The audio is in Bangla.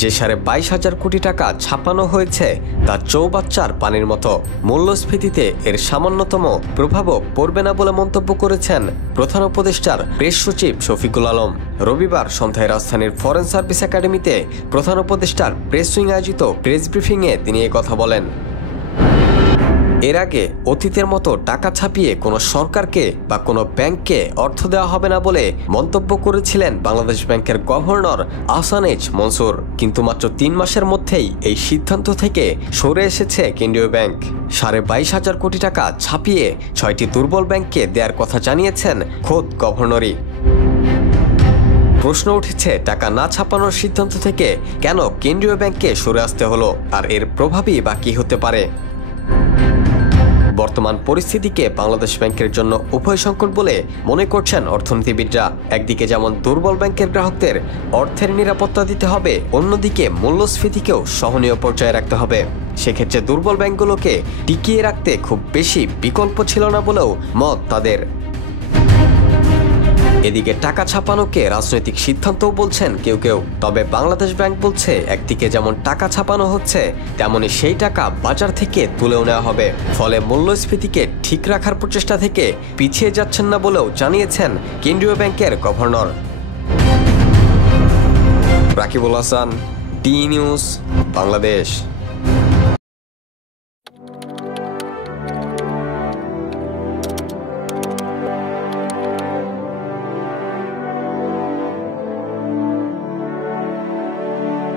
যে 22,500 কোটি টাকা ছাপানো হয়েছে তা চৌবাচ্চার পানির মতো, মূল্যস্ফীতিতে এর সামান্যতম প্রভাবও পড়বে না বলে মন্তব্য করেছেন প্রধান উপদেষ্টার প্রেস সচিব শফিকুল আলম। রবিবার সন্ধ্যায় রাজধানীর ফরেন সার্ভিস একাডেমিতে প্রধান উপদেষ্টার প্রেস উইং আয়োজিত প্রেস ব্রিফিংয়ে তিনি কথা বলেন। এর আগে অতীতের মতো টাকা ছাপিয়ে কোনো সরকারকে বা কোনো ব্যাংককে অর্থ দেওয়া হবে না বলে মন্তব্য করেছিলেন বাংলাদেশ ব্যাংকের গভর্নর আহসান এইচ মনসুর। কিন্তু মাত্র 3 মাসের মধ্যেই এই সিদ্ধান্ত থেকে সরে এসেছে কেন্দ্রীয় ব্যাংক। 22,500 কোটি টাকা ছাপিয়ে 6টি দুর্বল ব্যাংককে দেওয়ার কথা জানিয়েছেন খোদ গভর্নরই। প্রশ্ন উঠেছে, টাকা না ছাপানোর সিদ্ধান্ত থেকে কেন কেন্দ্রীয় ব্যাংককে সরে আসতে হলো, আর এর প্রভাবই বা কী হতে পারে? বর্তমান পরিস্থিতিকে বাংলাদেশ ব্যাংকের জন্য উভয় সংকট বলে মনে করছেন অর্থনীতিবিদরা। একদিকে যেমন দুর্বল ব্যাংকের গ্রাহকদের অর্থের নিরাপত্তা দিতে হবে, অন্যদিকে মূল্যস্ফীতিকেও সহনীয় পর্যায়ে রাখতে হবে। সেক্ষেত্রে দুর্বল ব্যাংকগুলোকে টিকিয়ে রাখতে খুব বেশি বিকল্প ছিল না বলেও মত তাদের। এদিকে টাকা ছাপানোকে রাজনৈতিক সিদ্ধান্তও বলছেন কেউ কেউ। তবে বাংলাদেশ ব্যাংক বলছে, একদিকে যেমন টাকা ছাপানো হচ্ছে তেমনি সেই টাকা বাজার থেকে তুলেও নেওয়া হবে, ফলে মূল্যস্ফীতিকে ঠিক রাখার প্রচেষ্টা থেকে পিছিয়ে যাচ্ছেন না বলেও জানিয়েছেন কেন্দ্রীয় ব্যাংকের governor. Rakibul Hasan, D news, Bangladesh.